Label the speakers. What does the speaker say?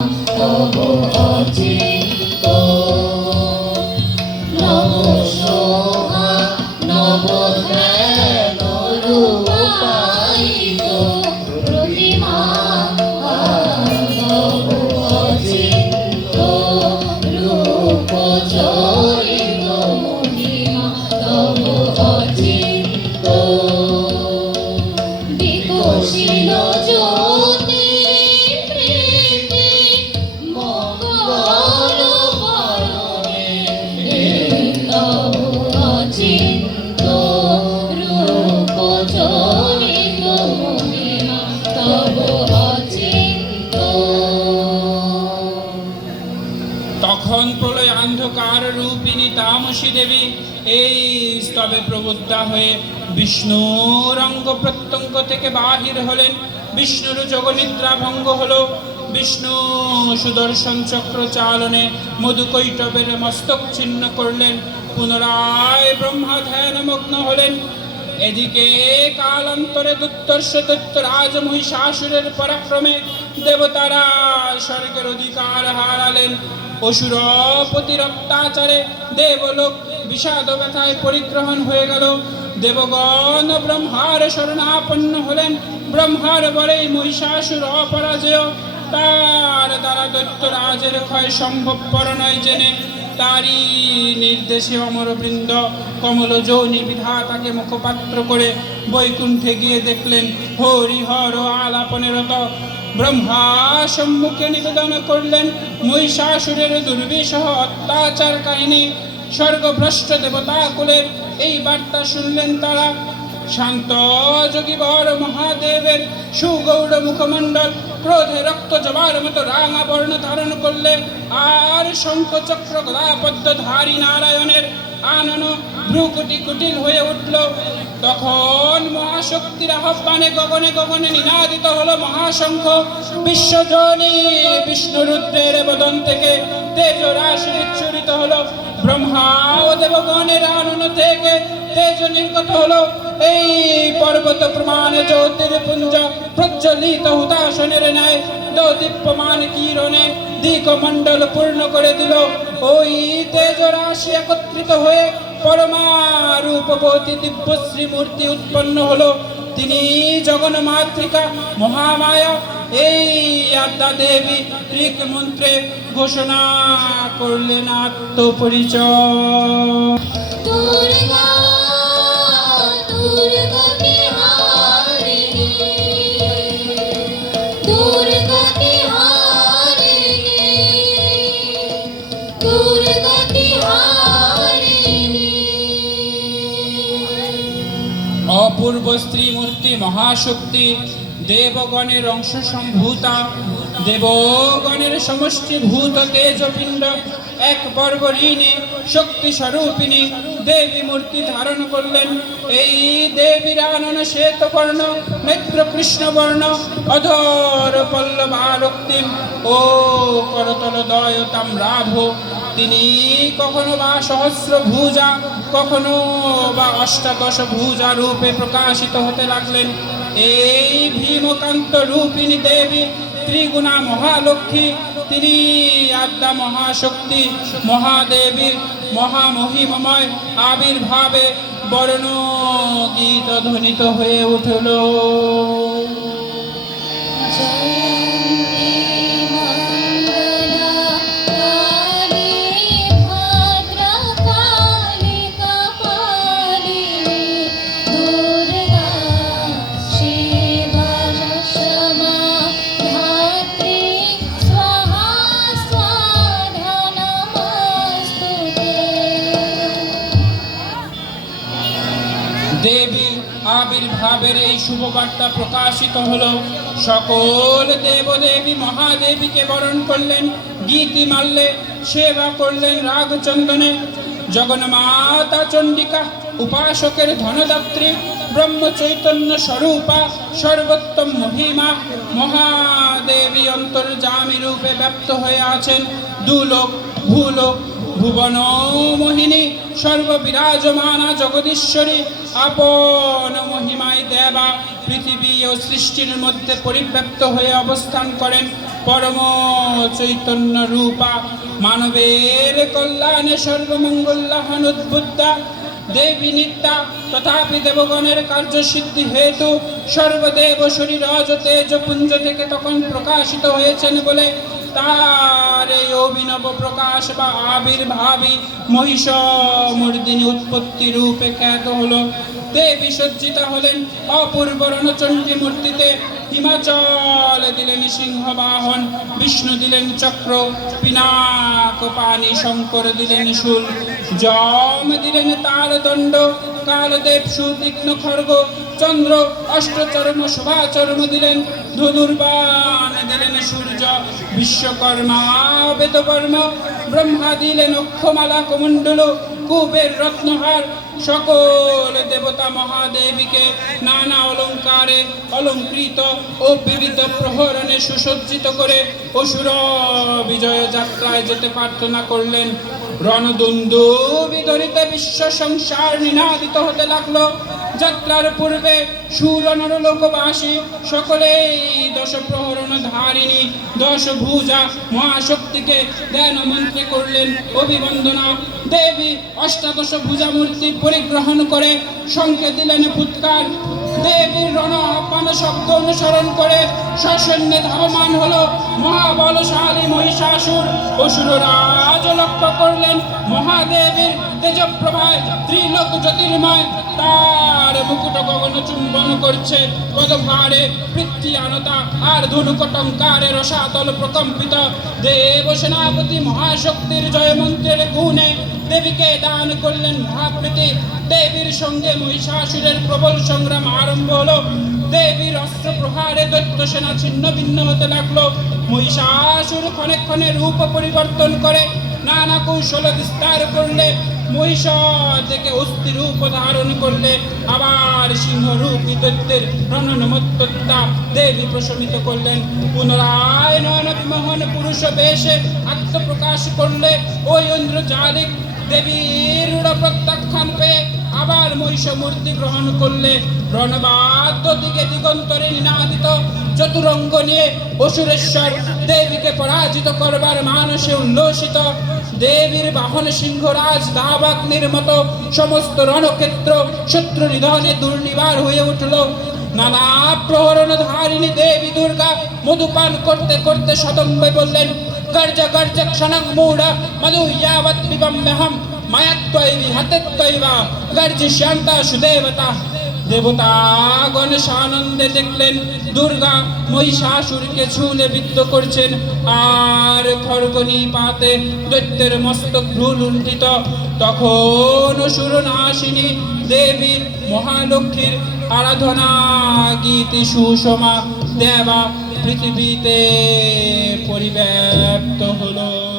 Speaker 1: Oh, oh, oh,
Speaker 2: তখন প্রলয় অন্ধকার রূপিণী তামসী দেবী এই স্তবে প্রবুদ্ধা হয়ে বিষ্ণুর অঙ্গ প্রত্যঙ্গ থেকে বাহির হলেন। বিষ্ণুর যোগনিদ্রা ভঙ্গ হলো। বিষ্ণু সুদর্শন চক্র চালনে মধুকৈটবের মস্তক ছিন্ন করলেন। পুনরায় ব্রহ্মা ধ্যানমগ্ন হলেন। এদিকে কালান্তরে দুত্তর্ষ দত্ত রাজ মহিষাসুরের পরাক্রমে দেবতারা স্বর্গের অধিকার হারালেন। অসুরপতির অত্যাচারে দেবলোক বিষাদ ব্যথায় পরিগ্রহণ হয়ে গেল। দেবগণ ব্রহ্মার শরণাপন্ন হলেন। ব্রহ্মার বরেই মহিষাসুর অপরাজয়। তার দ্বারা দৈত্য রাজের ক্ষয় সম্ভবপর নয় জেনে। তারই নির্দেশে অমরবৃন্দ কমল যৌনি বিধাতাকে মুখপাত্র করে বৈকুণ্ঠে গিয়ে দেখলেন, হরিহর আলাপনেরত ব্রহ্মা সম্মুখে নিবেদন করলেন, মহিষাসুরের দুর্বিষহ অত্যাচার কাহিনী, স্বর্গভ্রষ্ট দেবতা কুলের এই বার্তা শুনলেন তারা। শান্ত যোগীবর মহাদেবের সুগৌড় মুখমণ্ডল ক্রোধে রক্ত জবার মতো রাঙা বর্ণ ধারণ করলে আর শঙ্খ চক্র গদাপদ্ম ধারী নারায়ণের আনন ভ্রুকুটি কুটিল হয়ে উঠল। তখন মহাশক্তির আহ্বানে গগনে গগনে নিনাদিত হলো মহাশঙ্খ। বিশ্বজনী বিষ্ণুরুদ্রের বদন থেকে তেজ রাশি বিচ্ছুরিত হলো। ব্রহ্মা ও দেবগণের আনন থেকে তেজ নির্গত হলো, এই পর্বত প্রমাণ জ্যোতির্পুঞ্জ প্রজ্বলিত হুতাসনের ন্যায় দীপ্যমান কিরণে দিকমণ্ডল পূর্ণ করে দিল। ওই তেজ রাশি একত্রিত হয়ে পরমারূপবতী দিব্যশ্রী মূর্তি উৎপন্ন হলো। তিনি জগন্মাতৃকা মহামায়া, এই আদ্যা দেবী ঋক মন্ত্রে ঘোষণা করলেন আত্মপরিচয়। অপূর্ব স্ত্রী মূর্তি মহাশক্তি, দেবগণের অংশ সম্ভূতা দেবগণের সমষ্টি ভূত তেজপিণ্ড, এক বর্গ ঋণে শক্তি স্বরূপিণী দেবী মূর্তি ধারণ করলেন। এই দেবীর আনন শ্বেত বর্ণ নেত্র কৃষ্ণ বর্ণ অধর পল্লবারক্তিম। ও করতল দয় তাম্রাভ তিনি কখনো বা সহস্র ভুজা, কখনো বা অষ্টাদশ ভুজা রূপে প্রকাশিত হতে লাগলেন। এই ভীমকান্ত রূপিণী দেবী, ত্রিগুণা মহালক্ষ্মী, তিনি আদ্যা মহাশক্তি, মহাদেবীর মহামহিমময় আবির্ভাবে বর্ণ গীত ধ্বনিত হয়ে উঠল।
Speaker 1: জয়ন্তি
Speaker 2: শুভবার্তা প্রকাশিত হলো। সকল দেবদেবী মহাদেবীকে বরণ করলেন, গীতি মারলে সেবা করলেন রাগচন্দনে। জগন্মাতা চণ্ডিকা, উপাসকের ধনদাত্রী ব্রহ্ম চৈতন্য স্বরূপা, সর্বোত্তম মহিমা, মহাদেবী অন্তর্জামী রূপে ব্যপ্ত হয়ে আছেন। দুলোক, ভূলোক ভুবন মোহিনী, সর্ববিরাজমানা জগদীশ্বরী, আপন মহিমায় দেবা পৃথিবী ও সৃষ্টির মধ্যে পরিব্যাপ্ত হয়ে অবস্থান করেন পরম চৈতন্য রূপা। মানবের কল্যাণে সর্বমঙ্গলাহন উদ্বুদ্ধা। দেবী নিত্যা, তথাপি দেবগণের কার্যসিদ্ধি হেতু। সর্বদেব শরীর তেজ পুঞ্জ থেকে তখন প্রকাশিত হয়েছেন বলে তার অভিনব প্রকাশ বা আবির্ভাবই মহিষমর্দিনী উৎপত্তি রূপে খ্যাত হলো। দেবী সজ্জিতা হলেন অপূর্ব রণচণ্ডী মূর্তিতে। হিমাচল দিলেন সিংহ বাহন বিষ্ণু দিলেন চক্র, পিনাক পানি শঙ্কর দিলেন শুল, যম দিলেন তার দণ্ড কালদেব সুতীক্ষ্ণ খর্গ চন্দ্র অষ্টচর্ম শোভাচর্ম দিলেন ধনুর্বাণ দিলেন সূর্য। বিশ্বকর্মা, বেদকর্ম, ব্রহ্মা দিলেন অক্ষমালা, কমণ্ডল, কুবের রত্নহার। সকল দেবতা মহাদেবীকে নানা অলঙ্কারে অলঙ্কৃত ও বিবিধ প্রহরণে সুসজ্জিত করে অসুর বিজয় যাত্রায় যেতে প্রার্থনা করলেন। রণদুন্দু বিদরিতে বিশ্ব সংসার নিনাদিত হতে লাগল। যাত্রার পূর্বে সুর নরলোকবাসী সকলেই দশ প্রহরণ ধারিণী দশ ভূজা মহাশক্তিকে জ্ঞান মন্ত্রে করলেন অভিবন্দনা দেবী অষ্টাদশ ভূজা মূর্তি পরিগ্রহণ করে শঙ্কে দিলেন ফুৎকার। দেবীর রণ আহ্বান শব্দ অনুসরণ করে সসৈন্যে ধাবমান হলো মহাবলশালী মহিষাসুর অসুর রাজ লক্ষ্য করলেন মহাদেবীর তেজপ্রভায় ত্রিলোক জ্যোতির্ময় তার মুকুট গগন চুম্বন করছে পদভারে পৃথ্বী আনতা আর ধনুকটঙ্কারে রসাতল প্রকম্পিত দেব সেনাপতি মহাশক্তির জয় মন্ত্রের গুণে দেবীকে দান করলেন মহাপ্রীতি দেবীর সঙ্গে মহিষাসুরের প্রবল সংগ্রাম আরম্ভ হলো। দেবীর অস্ত্র প্রহারে দৈত্য সেনা ছিন্ন ভিন্ন হতে লাগল। মহিষাসুর ক্ষণে ক্ষণে রূপ পরিবর্তন করে নানা কৌশল বিস্তার করলে, মহিষ থেকে অস্থি রূপ ধারণ করলে, আবার সিংহ দৈত্যের দেবী প্রশমিত করলেন। পুনরায় নয়ন বিমোহন পুরুষ বেশে আত্মপ্রকাশ করলে ওই ইন্দ্রজালিক দেবীর প্রত্যাখ্যান পেয়ে আবার মহিষ মূর্তি গ্রহণ করলে রণবাদ্য দিকে দিগন্তরে নিনাদিত চতুরঙ্গ নিয়ে অসুরেশ্বর দেবীকে পরাজিত করবার মানসে উল্লসিত। দেবীর বাহন সিংহরাজ দাবাগ্নির মতো সমস্ত রণক্ষেত্র শত্রু নিধনে দুর্নিবার হয়ে উঠল। নানা প্রহরণ ধারিণী দেবী দুর্গা মধুপান করতে করতে সদম্বে বললেন গর্জ গর্জ ক্ষণং মূঢ় মধু ইয়াবৎ পিবম্যহম মায়াত্বৈবি হাতেত্বৈবা গর্জিষ্যান্তা সুদেবতা দেবতাগণ সানন্দে দেখলেন দুর্গা মহিষাসুরকে ছুলে বিদ্ধ করছেন আর খড়গনি পাতে দৈত্যের মস্তক ভ্রুলুণ্ঠিত তখন সুরনাশিনী দেবী মহালক্ষ্মীর আরাধনা গীতি সুষমা দেবা পৃথিবীতে পরিব্যাপ্ত হলো।